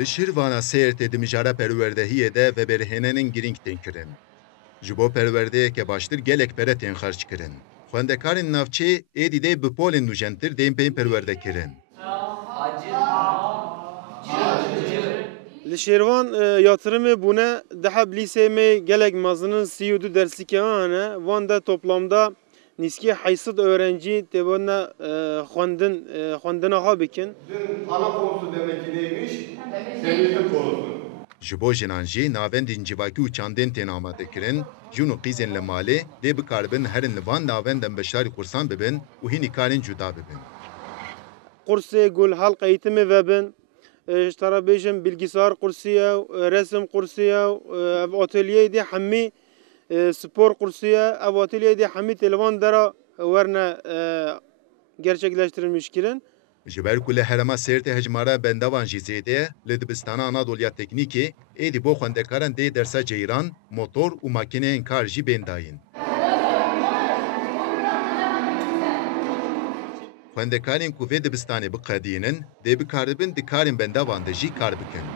Li Şîrvana sêrtê di mijara perwerdehiyê de veberhênenên girîng tên kirin. Ji bo perwerdeyeke baştir gelek pere tên xerç kirin. Xwendekarên navçê êdî dê bi polên nûjentir tên pê perwerdekirin. Li Şêrvan yatırımê bûne deha lîseyê gelek mezinin 32 dersîke hene. Van de toplamda nîskî 800 öğrenci têbone xwendina ha bikin. Ana konusu demek ki neymiş? Temizlik konusu. Ji bo jinan jî navendên civakî û çandên tên amadekirin, jûn û qîzên li malê dê bikaribin herin li van navendên beşdarî kursan bibin û hînî karên cuda bibin. Kursê gul halk eğitimê vebin. Ji tara bêjin bilgisayar kursiye, resim kursiye, ev atölyeyê de hemî spor kursiye, ev atölyeyê de hemî televan dera werne gerçekleştirilmiş kirin. Ji ber ku li herema sêrtê hejmara bendavan jî zêde ye, li dibistana Anadoluya Teknîkê êdî bo xwendekaran dê dersa ceyran, motor û makîneyên kar jî bên dayîn. Xwendekarên ku vê dibistanê biqedînin, dê bikaribin di karên bendavan de jî kar bikin.